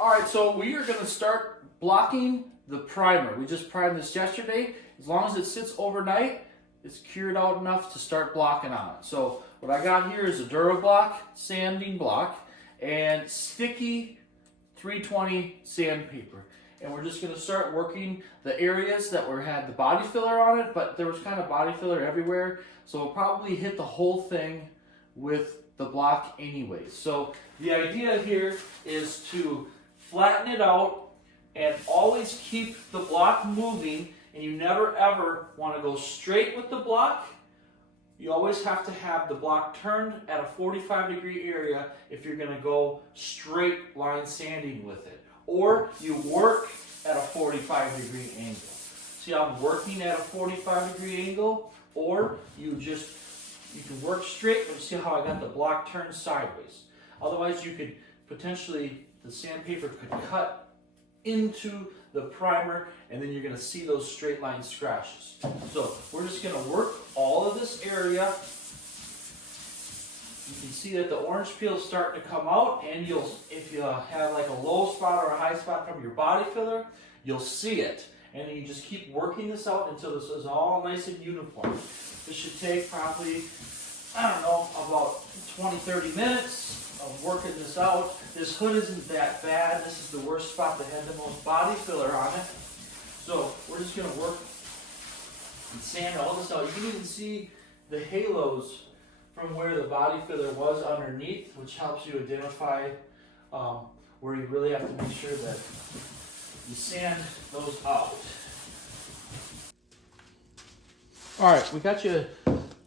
All right, so we are going to start blocking the primer. We just primed this yesterday. As long as it sits overnight, it's cured out enough to start blocking on it. So what I got here is a DuraBlock sanding block and sticky 320 sandpaper. And we're just going to start working the areas that had the body filler on it, but there was kind of body filler everywhere. So we'll probably hit the whole thing with the block anyways. So the idea here is to flatten it out and always keep the block moving, and you never ever want to go straight with the block. You always have to have the block turned at a 45-degree area if you're going to go straight line sanding with it. Or you work at a 45-degree angle. See how I'm working at a 45-degree angle? Or you can work straight, but see how I got the block turned sideways. Otherwise you could potentially, the sandpaper could cut into the primer, and then you're going to see those straight line scratches. So we're just going to work all of this area. You can see that the orange peel is starting to come out, and if you have like a low spot or a high spot from your body filler, you'll see it. And then you just keep working this out until this is all nice and uniform. This should take probably, I don't know, about 20-30 minutes of working this out. This hood isn't that bad. This is the worst spot that had the most body filler on it. So we're just going to work and sand all this out. You can even see the halos from where the body filler was underneath, which helps you identify where you really have to make sure that you sand those out. All right, we got you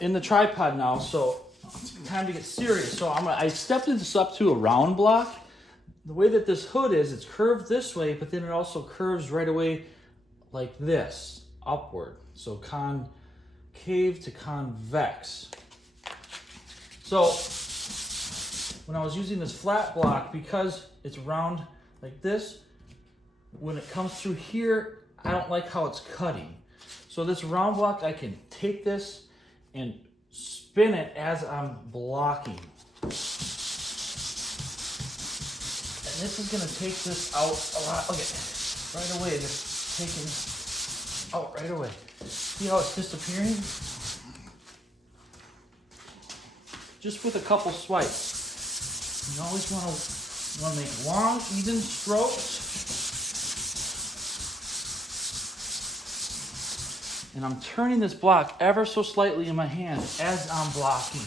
in the tripod now, so it's time to get serious. So I stepped this up to a round block. The way that this hood is, it's curved this way, but then it also curves right away like this, upward. So concave to convex. So when I was using this flat block, because it's round like this, when it comes through here, I don't like how it's cutting. So this round block, I can take this and spin it as I'm blocking. And this is going to take this out a lot. Okay, right away, just taking out right away. See how it's disappearing? Just with a couple swipes. You always want to make long, even strokes. And I'm turning this block ever so slightly in my hand as I'm blocking.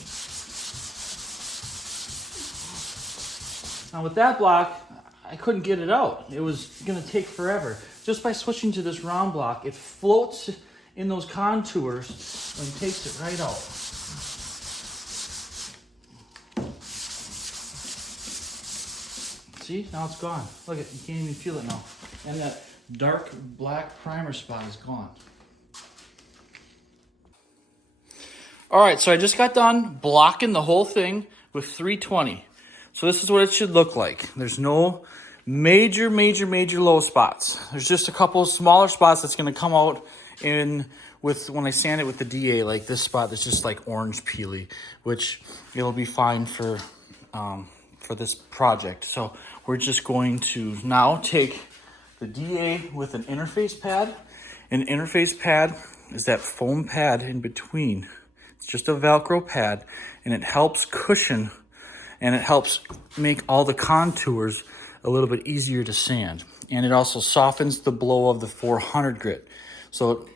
Now with that block, I couldn't get it out. It was going to take forever. Just by switching to this round block, it floats in those contours and takes it right out. See, now it's gone. Look, you can't even feel it now. And that dark black primer spot is gone. All right, so I just got done blocking the whole thing with 320. So this is what it should look like. There's no major low spots. There's just a couple of smaller spots that's gonna come out when I sand it with the DA, like this spot that's just like orange peely, which it'll be fine for this project. So we're just going to now take the DA with an interface pad. An interface pad is that foam pad in between. It's just a Velcro pad, and it helps cushion, and it helps make all the contours a little bit easier to sand. And it also softens the blow of the 400 grit. So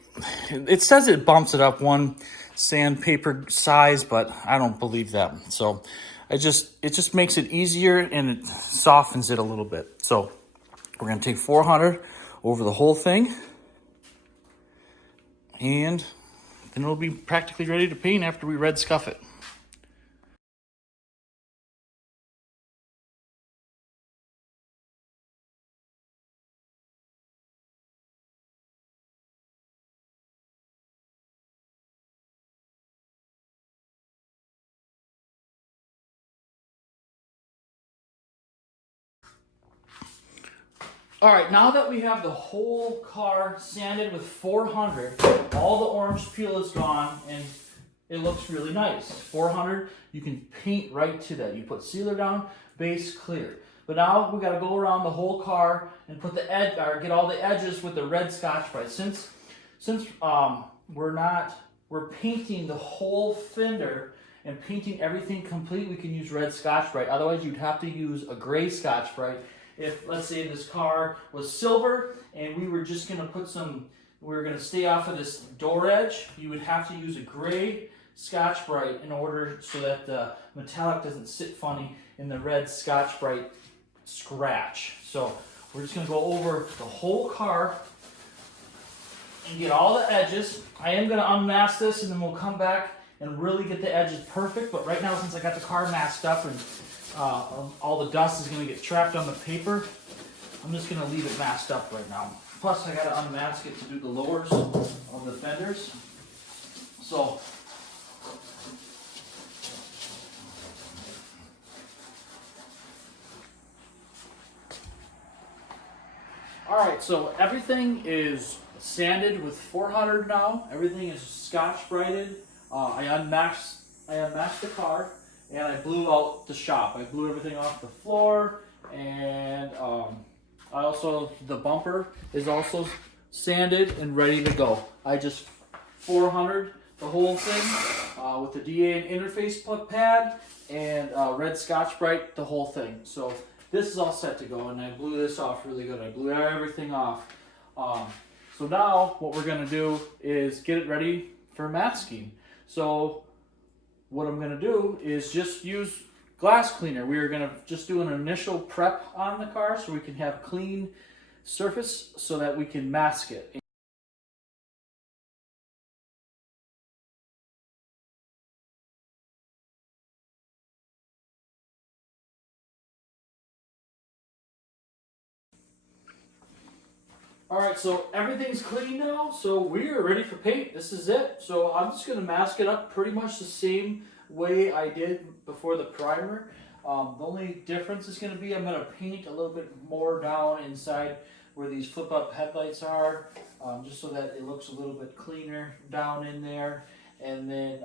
it says it bumps it up one sandpaper size, but I don't believe that. So it just makes it easier, and it softens it a little bit. So we're gonna take 400 over the whole thing, and then it'll be practically ready to paint after we red scuff it. All right, now that we have the whole car sanded with 400, all the orange peel is gone, and it looks really nice. 400, you can paint right to that. You put sealer down, base clear. But now we got to go around the whole car and put the edge, or get all the edges with the red Scotch-Brite. Since we're painting the whole fender and painting everything complete, we can use red Scotch-Brite. Otherwise, you'd have to use a gray Scotch-Brite. If, let's say, this car was silver and we were just going to put we were going to stay off of this door edge, you would have to use a gray Scotch-Brite in order so that the metallic doesn't sit funny in the red Scotch-Brite scratch. So we're just going to go over the whole car and get all the edges. I am going to unmask this and then we'll come back and really get the edges perfect. But right now, since I got the car masked up and all the dust is going to get trapped on the paper, I'm just going to leave it masked up right now. Plus, I got to unmask it to do the lowers of the fenders. So, alright, so everything is sanded with 400 now. Everything is Scotch-Brited. I unmasked the car and I blew out the shop. I blew everything off the floor, and the bumper is also sanded and ready to go. I just 400 the whole thing with the DA and interface pad and red Scotch-Brite the whole thing. So this is all set to go, and I blew this off really good. I blew everything off. So now what we're going to do is get it ready for masking. So what I'm going to do is just use glass cleaner. We are going to just do an initial prep on the car so we can have clean surface so that we can mask it. Alright, so everything's clean now, so we are ready for paint. This is it. So I'm just going to mask it up pretty much the same way I did before the primer. The only difference is going to be I'm going to paint a little bit more down inside where these flip-up headlights are, just so that it looks a little bit cleaner down in there. And then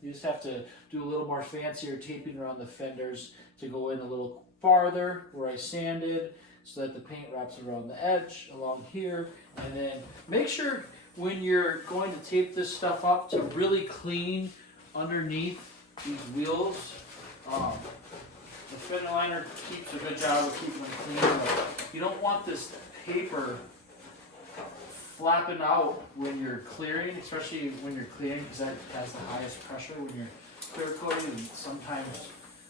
you just have to do a little more fancier taping around the fenders to go in a little farther where I sanded, so that the paint wraps around the edge along here. And then make sure when you're going to tape this stuff up to really clean underneath these wheels. The fender liner keeps a good job of keeping them clean, but you don't want this paper flapping out when you're clearing, especially when you're clearing, because that has the highest pressure when you're clear coating. And sometimes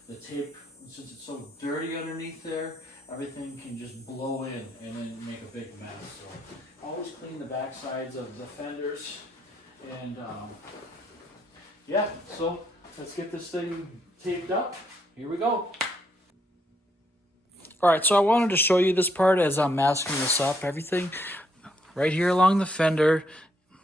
the tape, since it's so dirty underneath there, everything can just blow in and then make a big mess. So always clean the back sides of the fenders. And yeah, so let's get this thing taped up. Here we go. Alright, so I wanted to show you this part as I'm masking this up. Everything right here along the fender,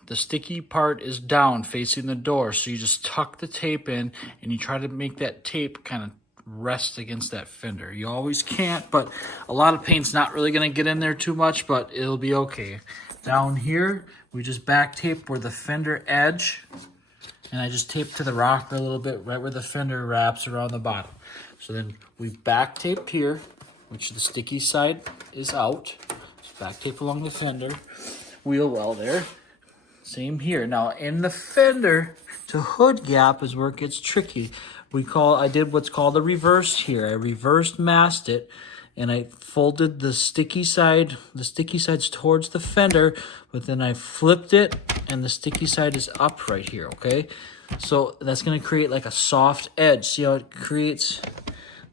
the sticky part is down facing the door. So you just tuck the tape in and you try to make that tape kind of rest against that fender. You always can't, but a lot of paint's not really going to get in there too much, but it'll be okay. Down here, we just back tape where the fender edge, and I just tape to the rocker a little bit right where the fender wraps around the bottom. So then we back tape here, which the sticky side is out. Just back tape along the fender, wheel well there. Same here. Now in the fender to hood gap is where it gets tricky. I did what's called a reverse here. I reversed masked it, and I folded the sticky sides towards the fender, but then I flipped it and the sticky side is up right here, okay? So that's gonna create like a soft edge. See how it creates,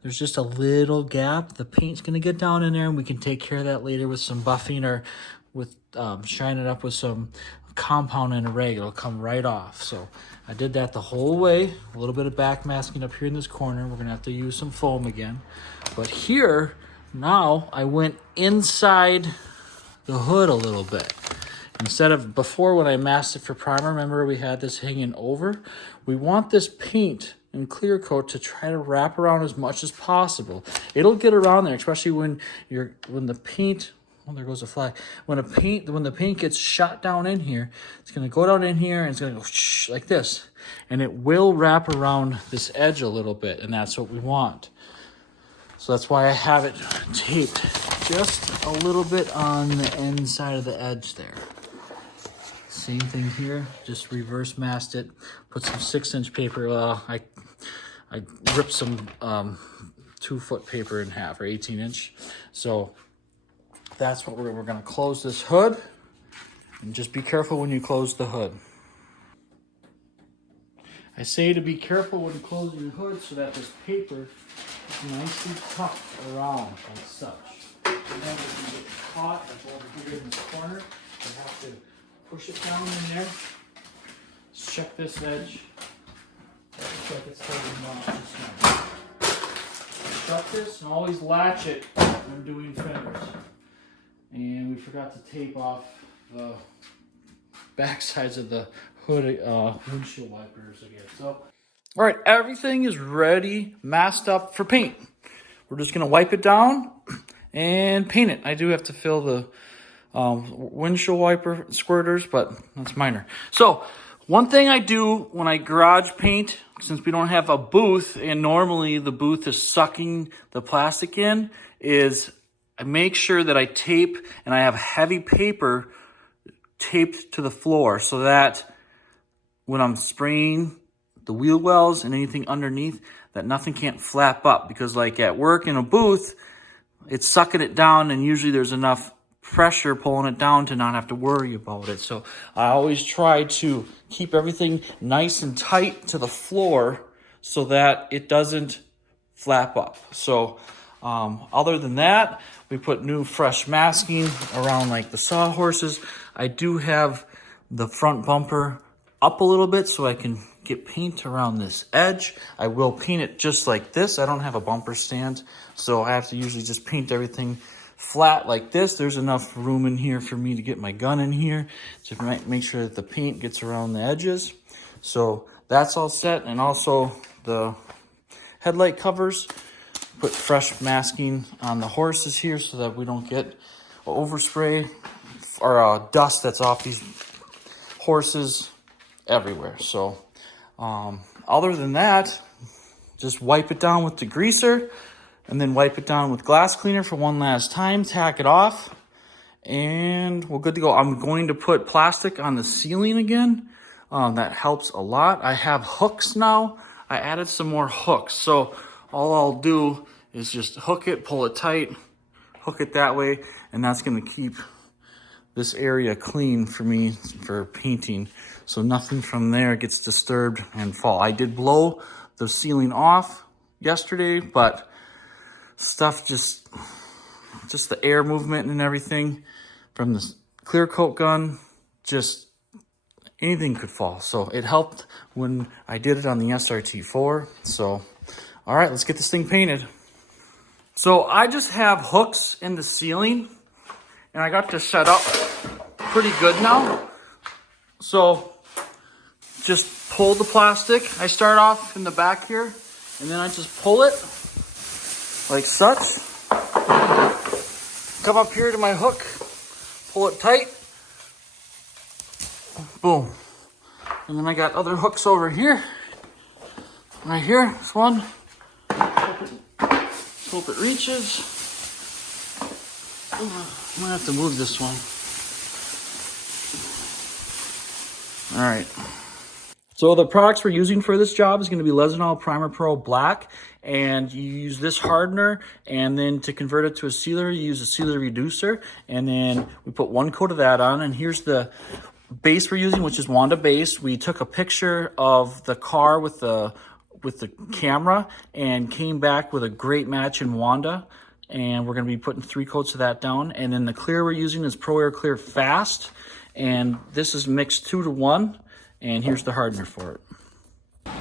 there's just a little gap. The paint's gonna get down in there, and we can take care of that later with some buffing or with shine it up with some compound and a rag. It'll come right off. So I did that the whole way. A little bit of back masking up here in this corner. We're gonna have to use some foam again. But here, now I went inside the hood a little bit. Instead of before when I masked it for primer, remember we had this hanging over? We want this paint and clear coat to try to wrap around as much as possible. It'll get around there, especially when the paint, oh, there goes the flag. When the paint gets shot down in here, it's gonna go down in here and it's gonna go shh, like this. And it will wrap around this edge a little bit, and that's what we want. So that's why I have it taped just a little bit on the inside of the edge there. Same thing here, just reverse masked it, put some 6-inch paper. I ripped some 2-foot paper in half, or 18-inch. So that's what we're gonna close this hood, and just be careful when you close the hood. I say to be careful when closing the hood so that this paper is nicely tucked around like such. And then if you get caught, like over here in this corner, you have to push it down in there. Check this edge. That looks like it's holding on just now. Shut this and always latch it when doing fenders. And we forgot to tape off the back sides of the hood windshield wipers again. So, all right, everything is ready, masked up for paint. We're just gonna wipe it down and paint it. I do have to fill the windshield wiper squirters, but that's minor. So one thing I do when I garage paint, since we don't have a booth and normally the booth is sucking the plastic in, is I make sure that I tape and I have heavy paper taped to the floor so that when I'm spraying the wheel wells and anything underneath, that nothing can't flap up. Because like at work in a booth, it's sucking it down and usually there's enough pressure pulling it down to not have to worry about it. So I always try to keep everything nice and tight to the floor so that it doesn't flap up. So other than that, we put new fresh masking around like the sawhorses. I do have the front bumper up a little bit so I can get paint around this edge. I will paint it just like this. I don't have a bumper stand, so I have to usually just paint everything flat like this. There's enough room in here for me to get my gun in here to make sure that the paint gets around the edges. So that's all set. And also the headlight covers, put fresh masking on the horses here so that we don't get overspray or dust that's off these horses everywhere. So other than that, just wipe it down with the greaser and then wipe it down with glass cleaner for one last time, tack it off, and we're good to go. I'm going to put plastic on the ceiling again. That helps a lot. I have hooks now. I added some more hooks. So all I'll do is just hook it, pull it tight, hook it that way, and that's gonna keep this area clean for me for painting. So nothing from there gets disturbed and fall. I did blow the ceiling off yesterday, but stuff just the air movement and everything from the clear coat gun, just anything could fall. So it helped when I did it on the SRT4. So, all right, let's get this thing painted. So I just have hooks in the ceiling and I got this set up pretty good now. So just pull the plastic. I start off in the back here and then I just pull it like such. Come up here to my hook, pull it tight, boom. And then I got other hooks over here, right here, this one. Hope it reaches. I'm gonna have to move this one. All right. So the products we're using for this job is going to be Lesinol Primer Pro Black, and you use this hardener, and then to convert it to a sealer, you use a sealer reducer, and then we put one coat of that on, and here's the base we're using, which is Wanda base. We took a picture of the car with the camera and came back with a great match in Wanda, and we're going to be putting 3 coats of that down. And then the clear we're using is Pro Air Clear Fast, and this is mixed 2 to 1. And here's the hardener for it.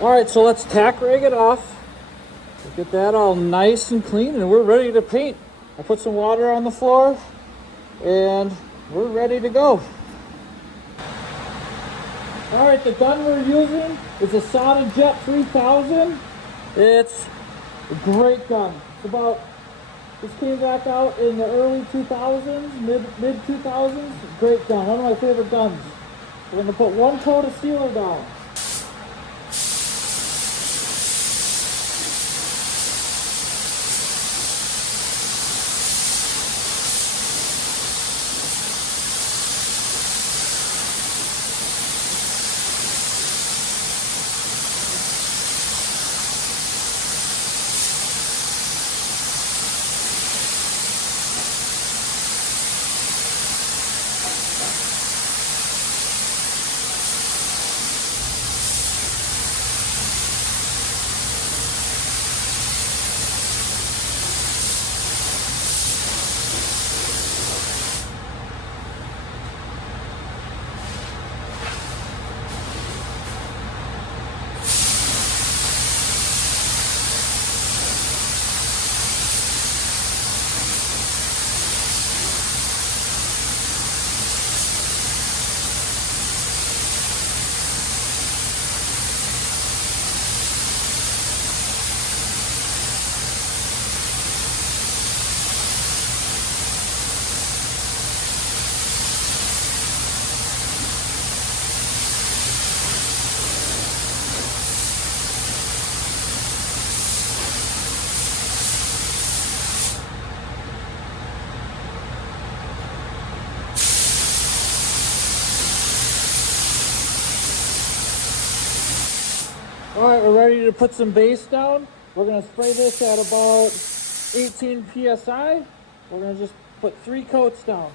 All right, so let's tack rag it off. Get that all nice and clean, and we're ready to paint. I put some water on the floor, and we're ready to go. All right, the gun we're using is a Soda Jet 3000. It's a great gun. This came back out in the early 2000s, mid 2000s. Great gun, one of my favorite guns. We're going to put 1 coat of sealer down. All right, we're ready to put some base down. We're gonna spray this at about 18 PSI. We're gonna just put 3 coats down.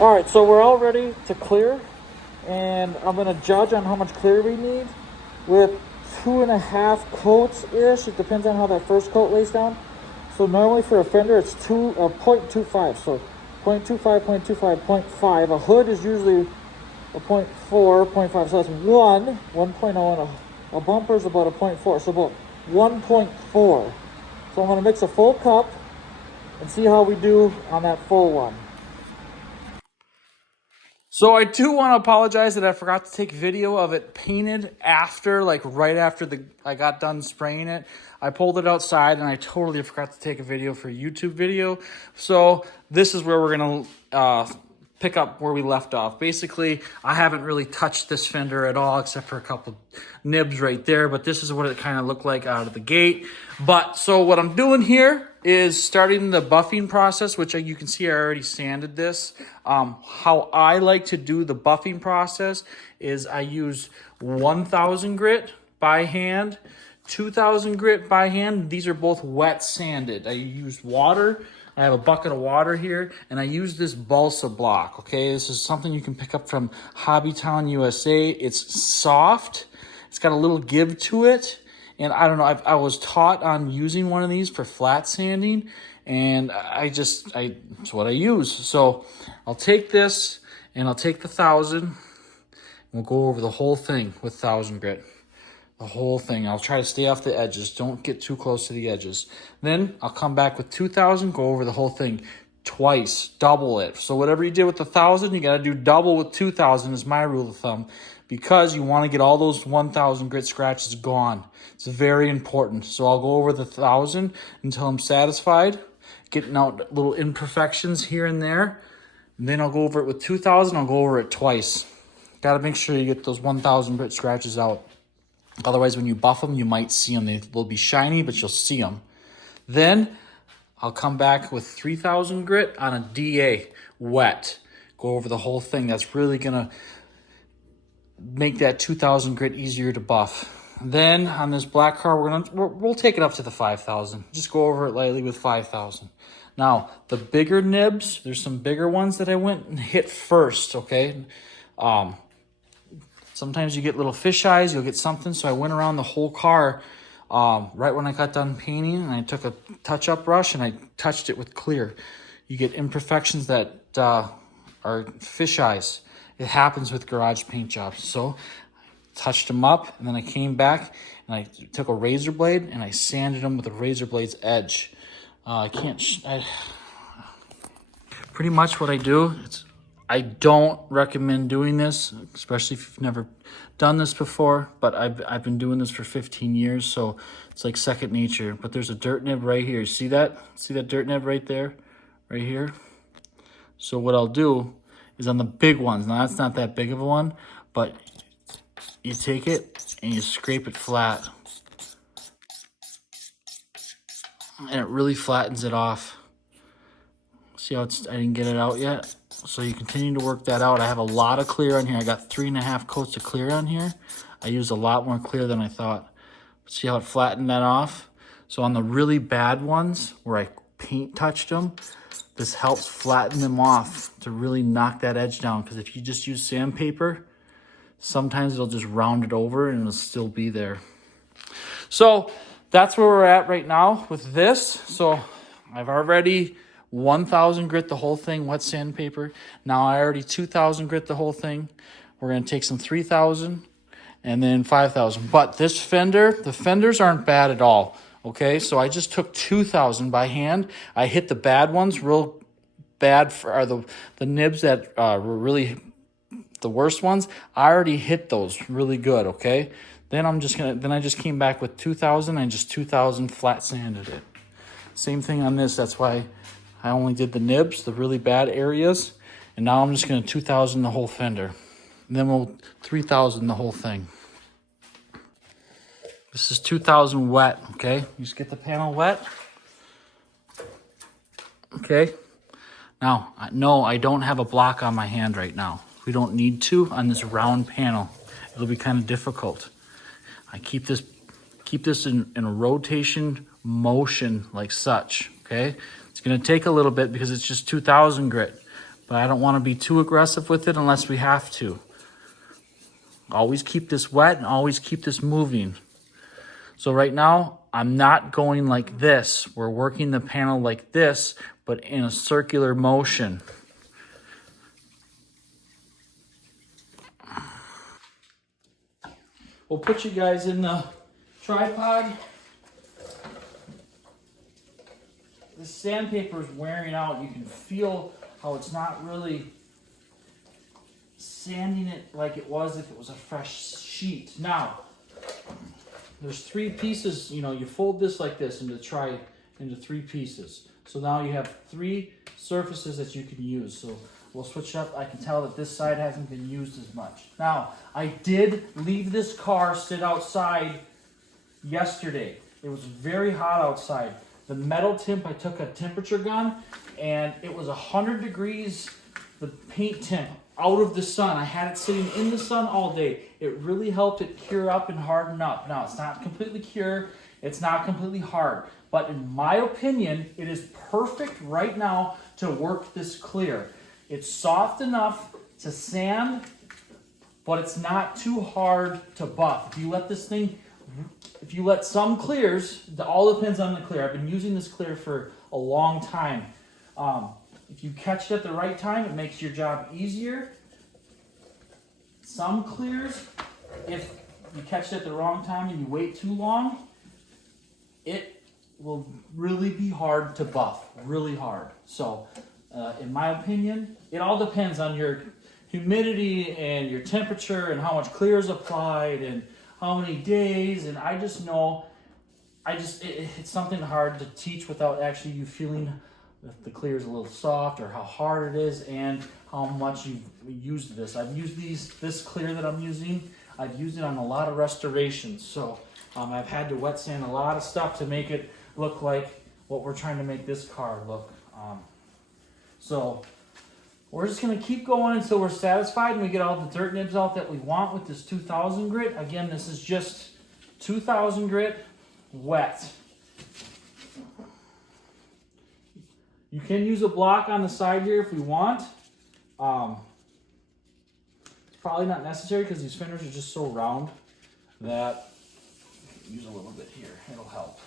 All right, so we're all ready to clear, and I'm gonna judge on how much clear we need with 2.5 coats-ish. It depends on how that first coat lays down. So normally for a fender, it's 0.25. So 0.25, 0.25, 0.5. A hood is usually a 0.4, 0.5. So that's 1.0, and a bumper is about a 0.4. So about 1.4. So I'm gonna mix a full cup and see how we do on that full one. So I do want to apologize that I forgot to take video of it painted after, like right after I got done spraying it. I pulled it outside and I totally forgot to take a video for a YouTube video. So this is where we're going to pick up where we left off. Basically, I haven't really touched this fender at all except for a couple nibs right there, but this is what it kind of looked like out of the gate. But so what I'm doing here is starting the buffing process, which you can see I already sanded this. How I like to do the buffing process is I use 1,000 grit by hand, 2,000 grit by hand. These are both wet sanded. I use water. I have a bucket of water here, and I use this balsa block, okay? This is something you can pick up from Hobbytown, USA. It's soft. It's got a little give to it. And I don't know, I was taught on using one of these for flat sanding, and it's what I use. So I'll take this, and I'll take the 1,000, and we'll go over the whole thing with 1,000 grit. The whole thing. I'll try to stay off the edges. Don't get too close to the edges. Then I'll come back with 2,000, go over the whole thing twice, double it. So whatever you did with 1,000, you got to do double with 2,000 is my rule of thumb, because you want to get all those 1,000 grit scratches gone. It's very important. So I'll go over the 1,000 until I'm satisfied, getting out little imperfections here and there. And then I'll go over it with 2,000. I'll go over it twice. Got to make sure you get those 1,000 grit scratches out. Otherwise, when you buff them, you might see them. They'll be shiny, but you'll see them. Then I'll come back with 3,000 grit on a DA, wet. Go over the whole thing. That's really going to make that 2,000 grit easier to buff. Then on this black car, we'll take it up to the 5,000. Just go over it lightly with 5,000. Now, the bigger nibs, there's some bigger ones that I went and hit first, okay? Sometimes you get little fish eyes, you'll get something. So I went around the whole car right when I got done painting, and I took a touch-up brush and I touched it with clear. You get imperfections that are fish eyes. It happens with garage paint jobs. So touched them up, and then I came back and I took a razor blade and I sanded them with a razor blade's edge. Pretty much what I do, I don't recommend doing this, especially if you've never done this before, but I've been doing this for 15 years, so it's like second nature. But there's a dirt nib right here. See that? See that dirt nib right there? Right here? So what I'll do is on the big ones, now that's not that big of a one, but you take it and you scrape it flat. And it really flattens it off. See how I didn't get it out yet? So you continue to work that out. I have a lot of clear on here. I got 3.5 coats of clear on here. I used a lot more clear than I thought. See how it flattened that off? So on the really bad ones where I paint touched them, this helps flatten them off to really knock that edge down. Because if you just use sandpaper, sometimes it'll just round it over and it'll still be there. So that's where we're at right now with this. So I've already 1,000 grit the whole thing, wet sandpaper. Now I already 2,000 grit the whole thing. We're going to take some 3,000 and then 5,000. But this fender, the fenders aren't bad at all. Okay, so I just took 2,000 by hand. I hit the bad ones real bad for the nibs that were really the worst ones. I already hit those really good. Okay, then I just came back with 2,000 and just 2,000 flat sanded it. Same thing on this. That's why I only did the nibs, the really bad areas, and now I'm just going to 2,000 the whole fender. And then we'll 3,000 the whole thing. This is 2,000 wet, okay? You just get the panel wet. Okay. Now, no, I don't have a block on my hand right now. We don't need to on this round panel. It'll be kind of difficult. I keep this in a rotation motion like such, okay? It's going to take a little bit because it's just 2,000 grit, but I don't want to be too aggressive with it unless we have to. Always keep this wet and always keep this moving. So right now, I'm not going like this. We're working the panel like this, but in a circular motion. We'll put you guys in the tripod. The sandpaper is wearing out. You can feel how it's not really sanding it like it was if it was a fresh sheet. Now, there's 3 pieces. You know, you fold this like this into 3 pieces. So now you have 3 surfaces that you can use. So we'll switch up. I can tell that this side hasn't been used as much. Now, I did leave this car sit outside yesterday. It was very hot outside. The metal temp, I took a temperature gun, and it was 100 degrees, the paint temp, out of the sun. I had it sitting in the sun all day. It really helped it cure up and harden up. Now, it's not completely cured. It's not completely hard. But in my opinion, it is perfect right now to work this clear. It's soft enough to sand, but it's not too hard to buff. If you let some clears, it all depends on the clear. I've been using this clear for a long time. If you catch it at the right time, it makes your job easier. Some clears, if you catch it at the wrong time and you wait too long, it will really be hard to buff, really hard. So in my opinion, it all depends on your humidity and your temperature and how much clear is applied and how many days. And I just know, it's something hard to teach without actually you feeling if the clear is a little soft or how hard it is and how much you've used this. I've used this clear that I'm using. I've used it on a lot of restorations. So I've had to wet sand a lot of stuff to make it look like what we're trying to make this car look. So we're just gonna keep going until we're satisfied and we get all the dirt nibs out that we want with this 2000 grit. Again, this is just 2000 grit wet. You can use a block on the side here if we want. It's probably not necessary because these fenders are just so round that use a little bit here, it'll help.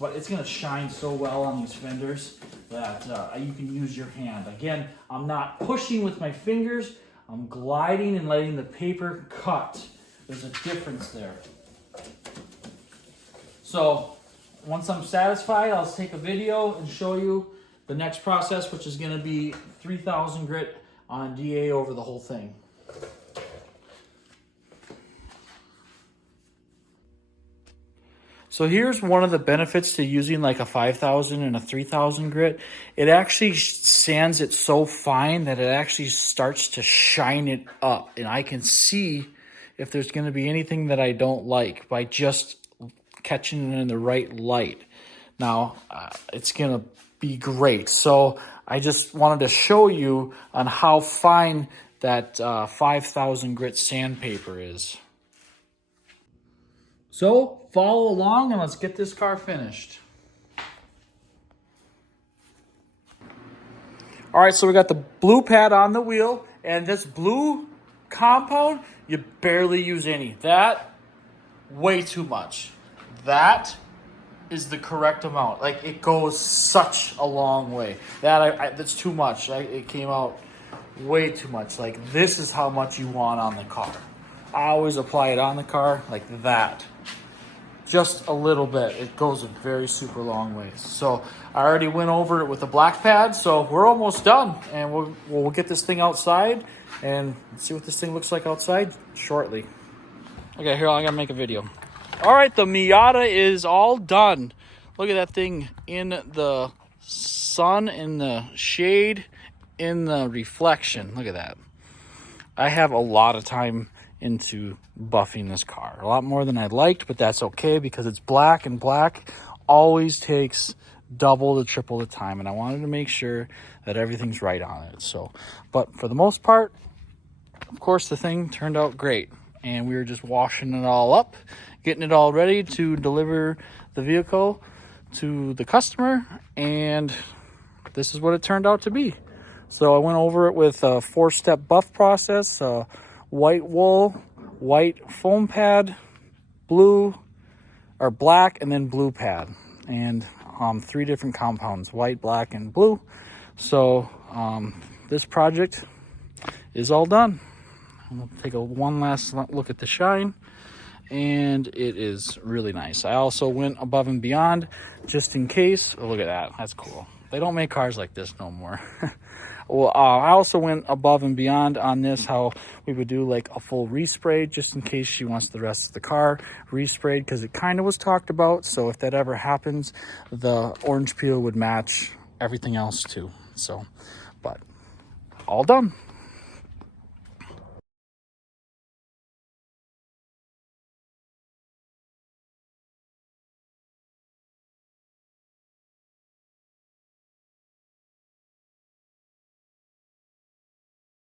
But it's gonna shine so well on these fenders that you can use your hand. Again, I'm not pushing with my fingers, I'm gliding and letting the paper cut. There's a difference there. So once I'm satisfied, I'll take a video and show you the next process, which is gonna be 3000 grit on DA over the whole thing. So here's one of the benefits to using like a 5000 and a 3000 grit. It actually sands it so fine that it actually starts to shine it up. And I can see if there's gonna be anything that I don't like by just catching it in the right light. Now, it's gonna be great. So I just wanted to show you on how fine that 5000 grit sandpaper is. So follow along and let's get this car finished. All right, so we got the blue pad on the wheel, and this blue compound, you barely use any. That, way too much. That is the correct amount. Like, it goes such a long way. That's too much. It came out way too much. Like, this is how much you want on the car. I always apply it on the car like that. Just a little bit. It goes a very super long ways. So I already went over it with the black pad, so we're almost done. And we'll get this thing outside and see what this thing looks like outside shortly. Okay, here, I gotta make a video. All right, the Miata is all done. Look at that thing in the sun, in the shade, in the reflection. Look at that. I have a lot of time into buffing this car. A lot more than I liked, but that's okay because it's black, and black always takes double to triple the time. And I wanted to make sure that everything's right on it. So, but for the most part, of course, the thing turned out great. And we were just washing it all up, getting it all ready to deliver the vehicle to the customer. And this is what it turned out to be. So I went over it with a 4-step buff process, white wool, white foam pad, blue or black, and then blue pad. And 3 different compounds, white, black, and blue. So this project is all done. I'm gonna take one last look at the shine, and it is really nice. I also went above and beyond just in case. Oh, look at that, that's cool. They don't make cars like this no more. Well, I also went above and beyond on this, how we would do like a full respray just in case she wants the rest of the car resprayed, because it kind of was talked about. So if that ever happens, the orange peel would match everything else too. So, but all done.